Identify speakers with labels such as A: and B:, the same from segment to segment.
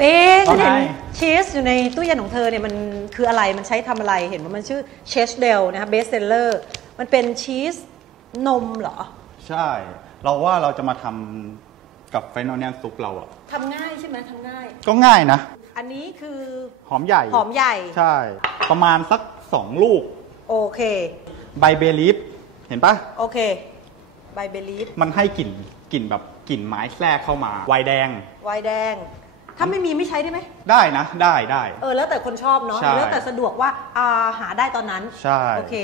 A: ปิ๊ง
B: ว่าไงเห็น
A: ชีสอยู่ในตู้เย็นของเธอเนี่ยมันคืออะไรมันใช้ทำอะไรเห็นว่ามันชื่อเชสเดลนะคะเบสเซลเลอร์มันเป็นชีสนมเหรอ
B: ใช่ เราว่าเราจะมาทำกับไฟนอลเนียนซุปเราอะ
A: ทำง่ายใช่ไหมทำง่าย ก็ง่ายนะ อันนี้คือหอมใหญ่ หอมใหญ่
B: ใช่ ประมาณสักสองลูก โอเค ใบเบลีฟเห็นปะ
A: โอเคใบเบลีฟ
B: มันให้กลิ่นกลิ่นแบบกลิ่นไม้แทรกเข้ามา ไวน์แดง
A: ไวน์แดง ถ้าไม่มีไม่ใช้ได้ไหม
B: ได้นะได้ได้
A: เออแล้วแต่คนชอบเนาะใช่ แล้วแต่สะดวกว่าอ่าหาได้ตอนนั้นใช่โอเค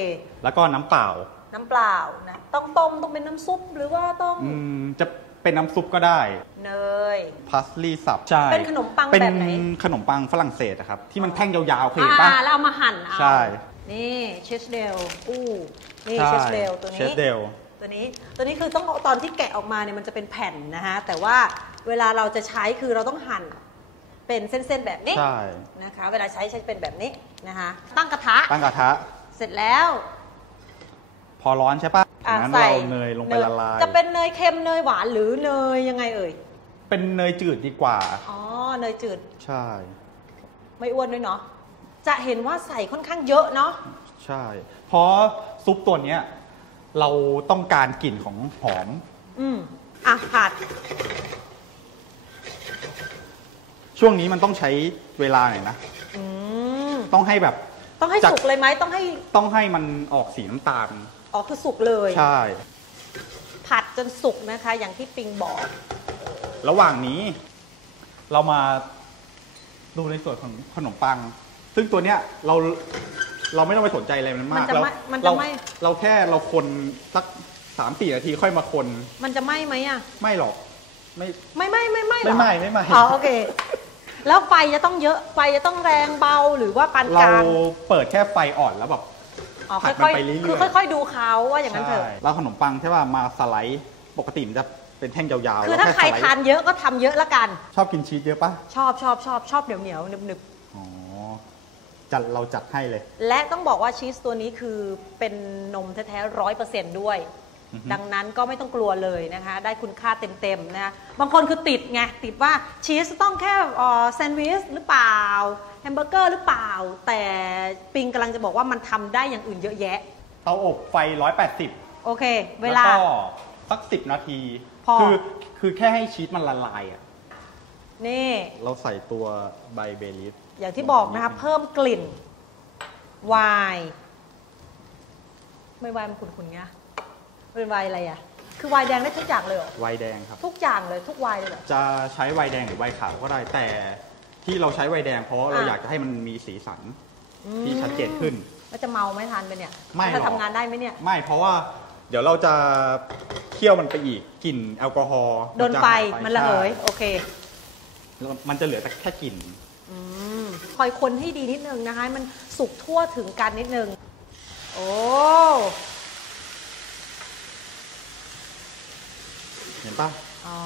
B: แล้วก็น้ำเปล่า
A: น้ำเปล่านะต้องต้มต้องเป็นน้ำซุปหรือว่าต้อง
B: อืมจะเป็นน้ำซุปก็ได้เนย พาสลีย์สับใช่
A: เป็นขนมปังเป็นแบบไหน
B: ขนมปังฝรั่งเศสอะครับ ที่มันแท่งยาวๆเคยเห็น
A: ปะ อ่าแล้วเอามาหั่นเอาใช่ นี่เชสเดลอู้นี่ใช่เชสเดลตัวเชนี้สเดล ตัวนี้ตัวนี้คือต้องตอนที่แกะออกมาเนี่ยมันจะเป็นแผ่นนะฮะ แต่ว่า เวลาเราจะใช้คือเราต้องหั่นเป็นเส้นๆแบบนี้ใช่ นะคะ เวลาใช้ใช้เป็นแบบนี้นะคะ ตั้งกระทะ ตั้งกระทะ เสร็จแล้ว
B: พอร้อนใช่ปะอะจากนั้นใส่เราเนยลงไปละลาย
A: จะเป็นเนยเค็มเนยหวานหรือเนยยังไงเอ่ย
B: เป็นเนยจืดดีกว่า
A: อ๋อ เนยจืด ใช่ ไม่อ้วนด้วยเนาะ จะเห็นว่าใส่ค่อนข้างเยอะเนาะ
B: ใช่ เพราะซุปตัวเนี้ยเราต้องการกลิ่นของหอม
A: อืมอะผัด
B: ช่วงนี้มันต้องใช้เวลาหน่อยนะ
A: อืมต้องให้แบบ ต้องให้จาก สุกเลยไหมต้องให้
B: ต้องให้มันออกสีน้ำตาล
A: อ๋อคือสุกเลย ใช่ ผัดจนสุกนะคะ อย่างที่ปิงบอก
B: ระหว่างนี้ เรามาดูในส่วนของขนมปัง ซึ่งตัวเนี้ยเราเราไม่ต้องไปสนใจอะไรมันมาก
A: มันจะเราไม่มันจะเราไม่
B: เราแค่เราคนสักสามสี่นาทีค่อยมาคน
A: มันจะไหม้ไหมอะ
B: ไม่หรอก ไม่
A: ไม่ไหม้ไม่ไหม้เหรอไม่ไหม้ไม่ไหม้ อ๋อโอเค แล้วไฟจะต้องเยอะไฟจะต้องแรงเบาหรือว่าปานกเร
B: าลางเปิดแค่ไฟอ่อนแล้วแบบ อ๋อผัดมันค่อยไปเรื่อยๆ ๆ
A: คือค่อย ๆ ดูเขาว่าอย่างนั้นเถอะ ใช่
B: แล้วขนมปังใช่ป่ะมาสไลด์ปกติมันจะเป็นแท่งยาวๆ
A: คือแล้วถ้าแใครสไลด์ทานเยอะก็ทำเยอะละกัน
B: ชอบกินชีสเยอะปะ
A: ชอบชอบชอบชอบเหนียวเหนียวหนึบหนึบ
B: อ๋อจัดเราจัดให้เลย
A: และต้องบอกว่าชีสตัวนี้คือเป็นนมแท้ๆร้อยเปอร์เซนต์ด้วยอือฮึ ดังนั้นก็ไม่ต้องกลัวเลยนะคะ ได้คุณค่าเต็มๆนะบางคนคือติดไง ติดว่าชีสต้องแค่เอ่อแซนด์วิชหรือเปล่าแฮมเบอร์เกอร์หรือเปล่า แต่ปิงกำลังจะบอกว่ามันทำได้อย่างอื่นเยอะแยะ
B: เตาอบไฟ 180
A: โอเค เวลาแก
B: ็สักสิบนาทีพอคือคือแค่ให้ชีสมันละลายอะนี่ เราใส่ตัวใบเบลิส
A: อย่างที่บอกนะคะเพิ่มกลิ่นไวน์ไม่ไวน์มันขุ่นๆไง เป็นไวน์อะไรอะ คือไวน์แดงได้ทุกอย่างเลยเหรอ ไวน์แดงครับ ทุกอย่างเลยทุกไวน์เลยเหรอ
B: จะใช้ไวน์แดงหรือไวน์ขาวก็ได้ แต่ที่เราใช้ไวน์แดงเพราะว่าเราอะ อยากจะให้มันมีสีสันอืมที่ชัดเจนขึ้น
A: แล้วจะเมาไหม่ทานไปเนี่ยไม่หรอก จะทำงานได้ไหมเนี่ย
B: ไม่เพราะว่าเดี๋ยวเราจะเคี่ยวมันไปอีกกลิ่นแอลกอฮอล์
A: โดนจะไฟหายมันระเหย ใช่โอเค
B: แล้วมันจะเหลือแต่แค่กลิ่น
A: อืมคอยคนให้ดีนิดนึงนะคะให้มันสุกทั่วถึงกันนิดนึง โอ้ เห็นปะอ๋อ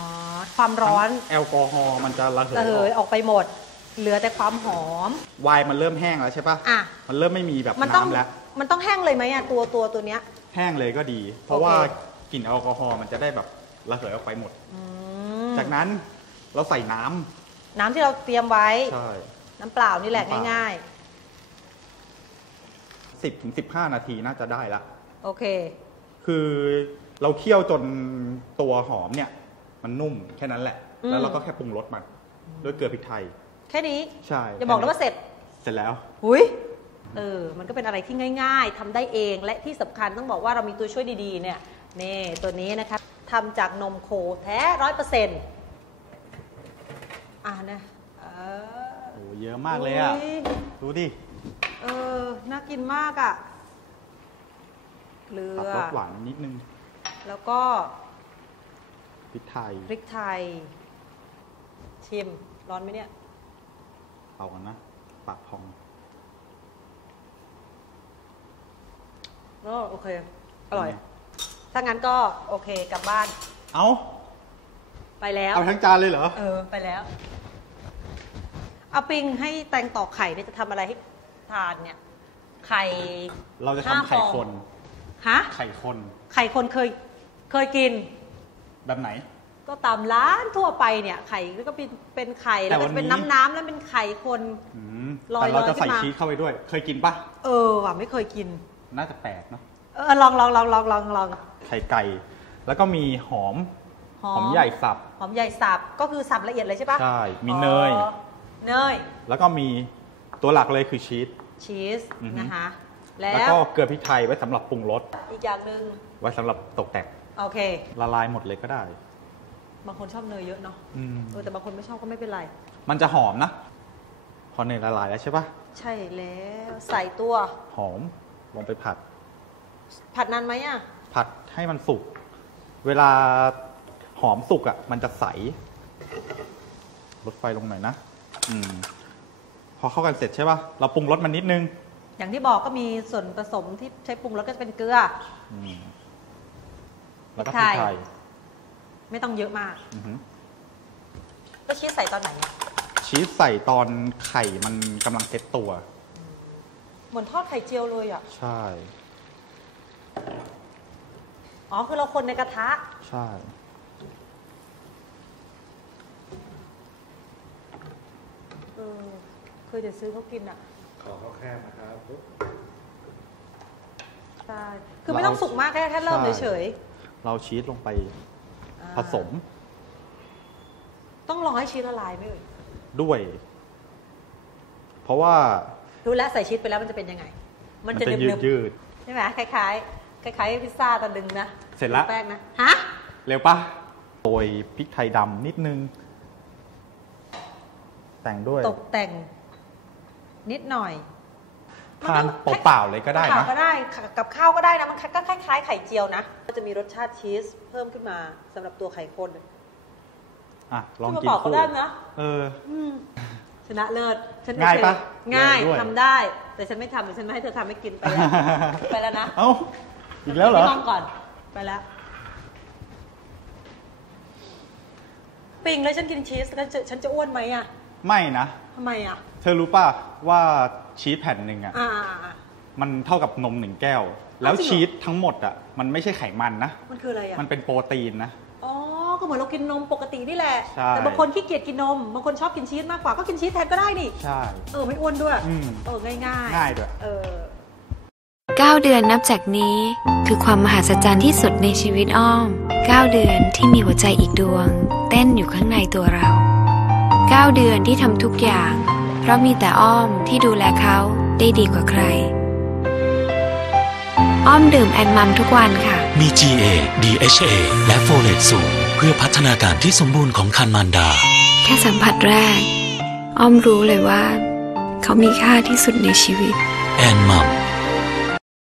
A: ความร้อน
B: แอลกอฮอล์มันจะระเหย
A: ระเหยอออกอกไปหมด เหลือแต่ความหอม
B: ไวน์มันเริ่มแห้งแล้วใช่ปะอะมันเริ่มไม่มีแบบมันต้องน้ำแล้ว
A: มันต้องแห้งเลยไหมอะตัวตัวตัวเนี้ย
B: แห้งเลยก็ดี เพราะโอเคว่ากลิ่นแอลกอฮอล์มันจะได้แบบระเหยออกไปหมด
A: อืม
B: จากนั้นเราใส่น้
A: ำน้ำที่เราเตรียมไว้ใช่น้ำเปล่านี่แหละน้ำเปล่าง่าย
B: สิบถึงสิบห้านาทีน่าจะได้ละๆโอเค คือ เราเคี่ยวจนตัวหอมเนี่ย มันนุ่มแค่นั้นแหละ อืม แล้วเราก็แค่ปรุงรสมันด้วยเกลือพริกไทย แค่นี้ใช่อย่าบอกนะว่าเสร็จ เสร็จแล้ว
A: หุยเออ มันก็เป็นอะไรที่ง่ายๆ ทำได้เอง และที่สำคัญต้องบอกว่าเรามีตัวช่วยดีๆ เนี่ย นี่ตัวนี้นะคะทำจากนมโคแท้ร้อยเปอร์เซ็นต์อ่านะเออ
B: โอ้เยอะมากเลยอะอุ๊ดูดิ
A: เออ น่ากินมากอะ เกลืปรับอ
B: รสหวานนิดนึง แล้วก็พริกไทย
A: พริกไทย ชิม ร้อนไหมเนี่ย
B: เอากันนะ ปากพอง
A: โอ้โอเค อร่อย ถ้างั้นก็โอเคกลับบ้าน เอาไปแล้ว เอ
B: าทั้งจานเลยเหรอ
A: เออ ไปแล้ว เอาปิงให้แตงตอกไข่เนี่ยจะทำอะไรให้ทานเนี่ย ไข่ เราจะห้าทำไข่ฟองคน ฮะ ไข่คน ไข่คนเคย เคยกิน แบบไหน ก็ตามร้านทั่วไปเนี่ยไข่ก็เป็นเป็นไข่แล้วก็จะเป็นน้ำน้ำๆแล้วเป็นไข่คน
B: อืมลอยแต่เราจะลอยขึ้นใส่มา ชีสเข้าไปด้วย เคยกินปะ
A: เออว่ะไม่เคยกิน
B: น่าจะแปลกเนาะ
A: เออลองลองลองลองลองลอง
B: ไข่ไก่ แล้วก็มีหอมหอมใหญ่สับ
A: หอมใหญ่สับก็คือสับละเอียดเลยใช่ปะ
B: ใช่มีเนย อ๋อเนยแล้วก็มีตัวหลักเลยคือชีส
A: ชีสอือฮึ นะคะแล้แล้ว
B: วก็เกลือพริกไทยไว้สำหรับปรุงรสอีกอย่างหนึ่งไว้สำหรับตกแต่ง โอเค ละลายหมดเลยก็ได้
A: บางคนชอบเนยเยอะเนาะอืม เออแต่บางคนไม่ชอบก็ไม่เป็นไร
B: มันจะหอมนะ พอเนยละลายแล้วใช่ปะ
A: ใช่แล้วใส่ตัว
B: หอมลงไปผัด
A: ผัดนานไหมอะ
B: ผัดให้มันสุก เวลาหอมสุกอะ มันจะใส ลดไฟลงหน่อยนะ อืม พอเข้ากันเสร็จใช่ปะเราปรุงรสมันนิดนึง
A: อย่างที่บอกก็มีส่วนผสมที่ใช้ปรุงรสก็จะเป็นเกลือ อืม แล้วก็พพริริกกไทไทยยไม่ต้องเยอะมากอือหือแล้วชีสใส่ตอนไหนอะ
B: ชีสใส่ตอนไข่มันกำลังเซ็ตตัว
A: เหมือนทอดไข่เจียวเลยอะใช่ อ๋อ คือเราคนในกระทะ ใช่ เออ เคยจะซื้อเขากินอะ
B: ขอข้าวแคบนะครับ
A: ใช่ คือไม่ต้องสุกมากแค่แค่เริ่มใช่ เฉย
B: เราชีสลงไปๆอ่าผสม
A: ต้องรอให้ชีสละลายไหมเอ่ย
B: ด้วย เพราะว่า
A: รู้แล้วใส่ชีสไปแล้วมันจะเป็นยังไง
B: มัมันนจะจะเนึยืบดยืด
A: ๆใช่ไหมคล้าย ๆ คล้าย ๆ พิซซ่าตอนดึงนะเสร็จแล้วแป้งนะฮะ
B: ๆเร็วปะโรยพริกไทยดำนิดนึง แต่งด้วย
A: ตกแต่ง นิดหน่อย
B: ทานเปล่าๆเลยก็ได้
A: เปล่านะก็ได้กับข้าวก็ได้นะมันก็คล้ายๆไข่เจียวนะก็จะมีรสชาติชีสเพิ่มขึ้นมาสำหรับตัวไข่คนอะลองที่กินมาบอกก็คู่ได้นะเอออืมชนะเลิศฉันง่ายปะโอเคง่ายง่ายด้วยทำได้ แต่ฉันไม่ทำเดี๋ยวฉันไม่ให้เธอทำให้กินไปแล้วไปแล้วนะ
B: เอ้าอีกแล้วเหรอพ
A: ี่ลองก่อนไปแล้วปิงแล้วฉันกินชีสแล้วจะฉันจะอ้วนไหมอะ ไม่นะทำไมอะ
B: เธอรู้ป่ะว่า ชีสแผ่นหนึ่งอะอ่า มันเท่ากับนมหนึ่งแก้ว แล้วจริงเหรอ ชีสทั้งหมดอะมันไม่ใช่ไขมันนะ มันคืออะไรอะ มันเป็นโปรตีนนะ
A: อ๋อ ก็เหมือนเรากินนมปกตินี่แหละ ใช่ แต่บางคนขี้เกียจกินนม บางคนชอบกินชีสมากกว่า ก็กินชีสแทนก็ได้นี่ ใช่ เออ ไม่อ้วนด้วย อืม เออ ง่ายง่ายง่ายด้วย เออ
C: 9 เดือนนับจากนี้ คือความมหัศจรรย์ที่สุดในชีวิตอ้อม 9 เดือนที่มีหัวใจอีกดวง เต้นอยู่ข้างในตัวเรา 9 เดือนที่ทำทุกอย่าง เพราะมีแต่อ้อมที่ดูแลเขาได้ดีกว่าใคร อ้อมดื่มแอนมัมทุกวันค่ะ
D: มี GA DHA และโฟเลตสูง เพื่อพัฒนาการที่สมบูรณ์ของคันมารดา
C: แค่สัมผัสแรก อ้อมรู้เลยว่า เขามีค่าที่สุดในชีวิต
D: แอนมัม